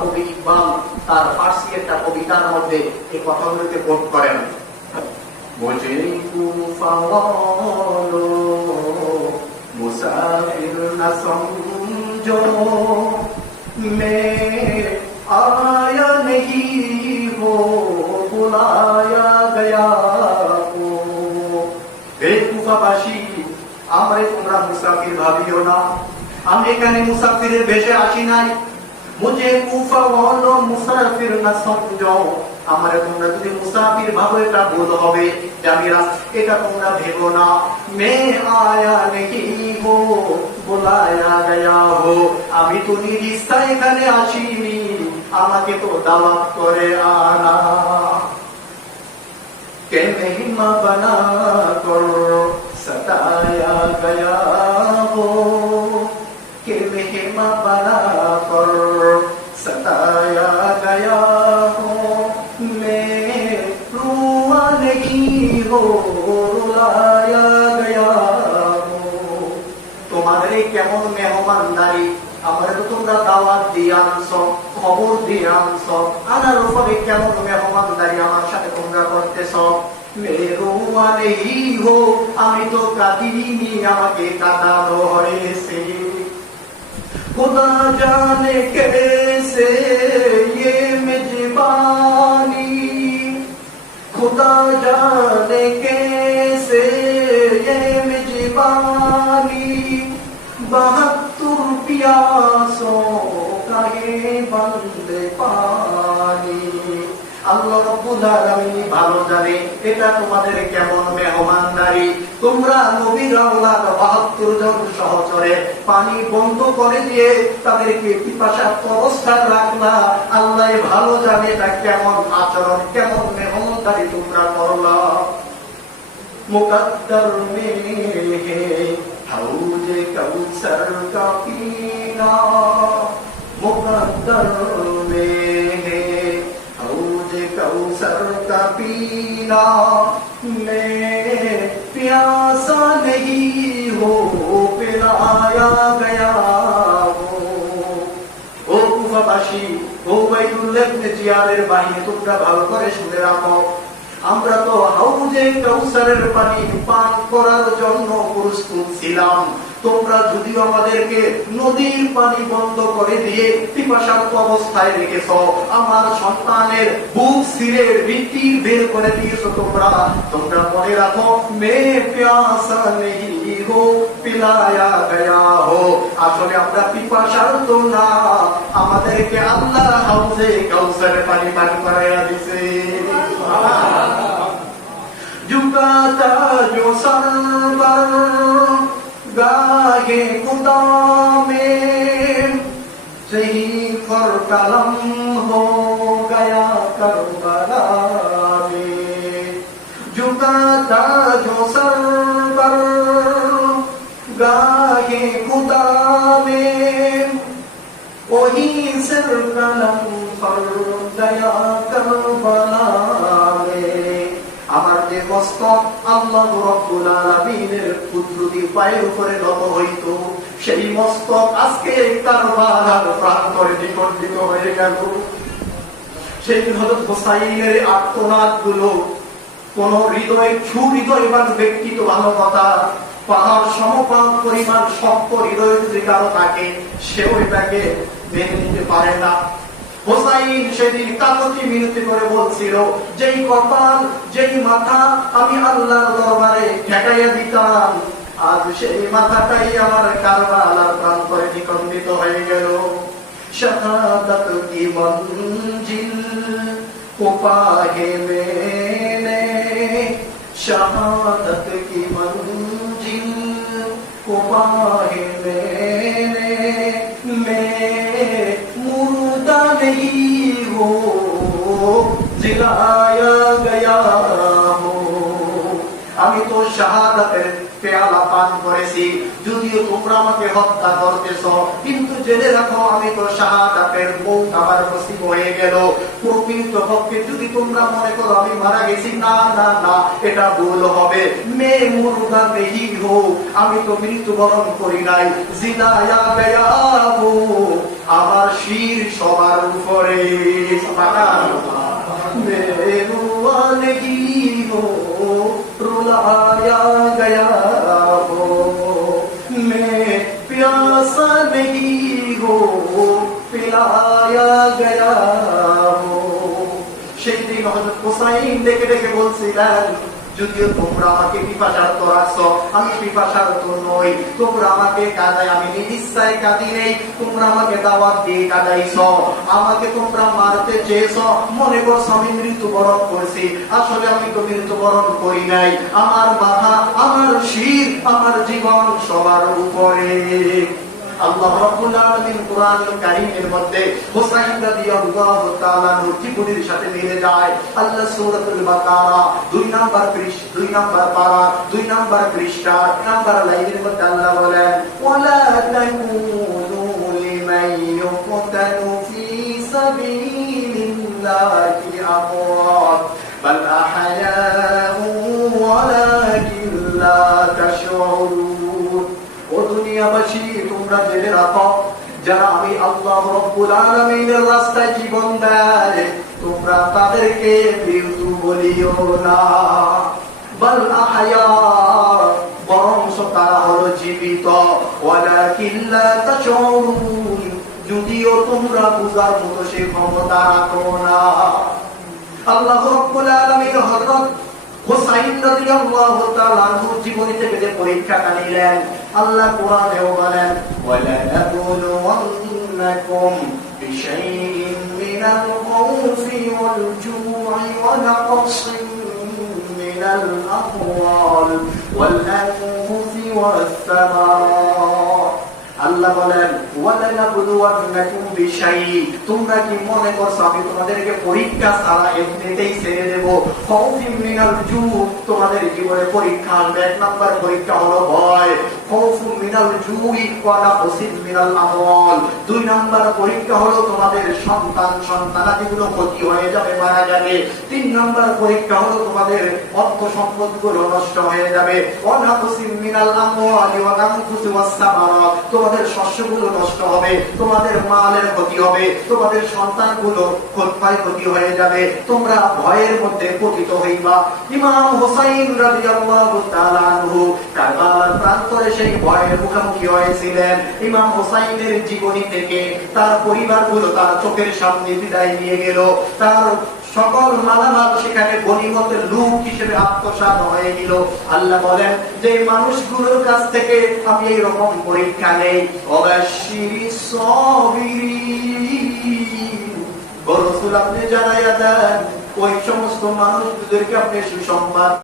কবি ইকবাল তার ফার্সি একটা কবিতার মধ্যে এই কথাগুলোকে কোট করেন। মুঝে কুফা ওয়ালো মুসাফির না সমঝো, मैं आया नहीं हो बुलाया गया हो। হে কুফাবাসী, আমারে তোমরা মুসাফির ভাবিও না, আমি এখানে মুসাফিরের বেশে আসি নাই। মুঝে কুফা ওয়ালো মুসাফির না সমঝো, আমারে তোমরা যদি মুসাফির ভাবো এটা ভুল হবে, এটা তোমরা ভেবো না। মে আয়া নেহি হো বুলায়া গয়া হো, আমি তো নিজ ইচ্ছায় এখানে আসিনি, আমাকে তো দাওয়াত করে আনা। কে মেহমা বানা কর সতায়া গয়া হো, কে মেহমা বানা কর सताया गया हो, मैं रुआ नहीं हो रुलाया गया हो। তোমাদের কেমন মেহমানদারি, আমার তো তোমরা দাওয়াত দিয়ে আনছো, খবর দিয়ে আনছো, আনার উপরে কেমন মেহমানদারি আমার সাথে তোমরা করতেছো। মেরুয়া নেই হো, আমি তো কাঁদিনি, আমাকে কাঁদানো হয়েছে। खुदा जाने कैसे ये मेजबानी, खुदा जाने कैसे ये मेजबानी, 72 प्यासों का ये बंदे पानी। আল্লাহ রাব্বুল আলামিন ভালো জানে এটা তোমাদের কেমন মেহমানদারি। তোমরা নবীর আওলাদ 72 জন সহচরে পানি বন্ধ করে দিয়ে তাদেরকে পিপাসার্ত অবস্থায় রাখলা। আল্লাহ ভালো জানে এটা কেমন আচরণ, কেমন মেহমানদারি তোমরা করলা। মুকদ্দর মে হে হাউজে কাউসার কা পীনা, মুকদ্দর মে হে कौसर का पीना, मैं प्यासा नहीं हो पिलाया गया हो। ও কুফাবাসী, ও বাইতুল্লাহ ইবনে জিয়াদের বাহিনী, তোমরা ভালো করে শুনে রাখো, আমরা তো হাউজে কাউসারের পানি পান করার জন্য প্রস্তুত ছিলাম। তোমরা যদিও আমাদেরকে নদীর পানি বন্ধ করে দিয়ে পিপাসার্ত অবস্থায় রেখেছ, আমার সন্তানের বুক ছিঁড়ে বৃত্তি বের করে দিয়েছো তোমরা। তোমরা মনে রাখো, মে প্যাসা নেহি হো পিলায়া গয়া হো, আসলে আমরা পিপাসার্ত না, আমাদেরকে আল্লাহ হাউজে কাউসারের পানি পান করাইয়া দিছে। झुकाता जो सर पर गाहे खुदा में, सही पर कलम हो गया करबला में। झुकाता जो सर पर गाहे खुदा में, वही सिर कलम पर गया करबला में। আমার যে মস্তক আল্লাহ রাব্বুল আলামিনের কুদরতি পায়ের উপরে নত হইত, সেই মস্তক আজকে কারবালার প্রান্তরে নিকটিত হয়ে গেল। সেই হযরত হুসাইনের আত্মনাদ গুলো কোন হৃদয় সুহৃদয়বান ব্যক্তি তো ভালো কথা, পাহাড় সমপাল পরিমাণ শক্ত হৃদয় যদি কারো থাকে, সেও এটাকে মেনে নিতে পারে না। হুসাইন সেদিন কাকুতি মিনতি করে বলছিল, যেই কপাল যেই মাথা আমি আল্লাহর দরবারে ঠেকাইয়া দিতাম, আজ সেই মাথাটাই আমার কারবালার প্রান্তরে নিকন্দিত হয়ে গেল। শাহাদাত কি মঞ্জিল কো পাহে মেনে, শাহাদাত কি মঞ্জিল কো পাহে মেনে, মে मुर्दा नहीं हो जिलाया गया हो। আমি তো শাহাদাতের পেয়ালা পান করেছি, যদিও তোমরা আমাকে হত্যা করতেছ, কিন্তু জেনে রাখো আমি তো শাহাদাতের মৌত আমার নসিব হয়ে গেল। প্রকৃতপক্ষে যদি তোমরা মনে করো আমি মারা গেছি, না না না, এটা ভুল হবে। মে মুর্দা নেহি হো, আমি তো মৃত্যুবরণ করি নাই, জিলায়া গয়া হো, আমার শির সবার উপরে। সুবহানাল্লাহ। मेरे वालगी हो रुलाया गया हो, मैं प्यासा नहीं हो पिलाया गया हो। সেই দিন হযরত হুসাইন ডেকে ডেকে বলছিলেন, যদিও তোমরা আমাকে পিপাসার্ত রাখছো, আমি পিপাসার্ত নই। তোমরা আমাকে কাঁদাই, আমি নিজ ইচ্ছায় কাঁদি নেই। তোমরা আমাকে দাওয়াত দিয়ে কাঁদাইছো, আমাকে তোমরা মারতে চেয়েছো, মনে করছো আমি মৃত্যুবরণ করছি। আসলে আমি তো মৃত্যুবরণ করি নাই। আমার মাথা, আমার শির, আমার জীবন সবার উপরে। আল্লাহ রাব্বুল আলামিন কোরআনুল কারীমের মধ্যে হুসাইন রাদিয়াল্লাহু তাআলা নূর জীবনের সাথে মিলে যায়। আল্লাহ সূরাতুল বাকারা 2 নাম্বার পারা 2 নাম্বার পৃষ্ঠা নাম্বার লাইনের মধ্যে আল্লাহ বলেন, ওয়ালা তাকুনু লিমান ইউকতালু ফি সাবিলিল্লাহি আমওয়াত বাল আহয়াউ ওয়ালাকিন লা তাশউরুন। ও দুনিয়াবাসী, তোমরা জেনে রাখো, যারা আমি আল্লাহ রাব্বুল আলামিনের রাস্তায় জীবন দেয়, তোমরা তাদেরকে মৃত্যু বলিও না। বাল আহয়া, বরং তারা হলো জীবিত। ওয়ালাকিন লা তাশউরুন, যদিও তোমরা বুঝার মতো সে ক্ষমতা রাখো না। আল্লাহ রাব্বুল আলামিন হযরত হুসাইন রাদিয়াল্লাহু তাআলা আনহু জীবনী থেকে যে পরীক্ষাটা নিলেন, আল্লাহ কোরআনেও বলেন, ওয়ালা নাবলুওয়ান্নাকুম বিশাইইন মিনাল খাউফি ওয়াল জু'i ওয়া নাকসিন মিনাল আমওয়াল ওয়াল আনফুসি ওয়াস সামারাত। আল্লাহ বলেন, ওয়ালা নাবলুওয়ান্নাকুম বিশাইইন, তোমরা কি মনে করছো আমি তোমাদেরকে পরীক্ষা ছাড়া এমনিতেই ছেড়ে দেব? খাউফি মিনাল জু', তোমাদের জীবনে পরীক্ষা আসবে। 1 নাম্বার পরীক্ষা হলো ভয়। খাউফু মিনাল জু'i ওয়া নাকসিন মিনাল আমওয়াল, 2 নাম্বার পরীক্ষা হলো তোমাদের সন্তানাদিগুলো ক্ষতি হয়ে যাবে, মারা যাবে। 3 নাম্বার পরীক্ষা হলো তোমাদের অর্থ সম্পদগুলো নষ্ট হয়ে যাবে। ওয়া নাকসিন মিনাল আমওয়াল ওয়া আনফুসি ওয়াস সামারাত, তোমাদের শস্যগুলো নষ্ট হবে, তোমাদের মালের ক্ষতি হবে, তোমাদের সন্তানগুলো ক্ষতি হয়ে যাবে, তোমরা ভয়ের মধ্যে পতিত হইবা। ইমাম হুসাইন রাদিয়াল্লাহু তাআলা আনহু কারবালার প্রান্তরে সেই ভয়ের মুখোমুখি হয়েছিলেন। ইমাম হুসাইনের জীবনী থেকে তার পরিবারগুলো তার চোখের সামনে বিদায় নিয়ে গেল। তার সকল মালামাল সেখানে গনিমতের লুট হিসেবে আত্মসাৎ হয়ে গেল। আল্লাহ বলেন, যে মানুষগুলোর কাছ থেকে আমি এইরকম পরীক্ষা নেই, অবাশশিরিস সাবিরিন, রাসূল আপনি জানাইয়া দেন ওই সমস্ত মানুষদেরকে আপনি সুসংবাদ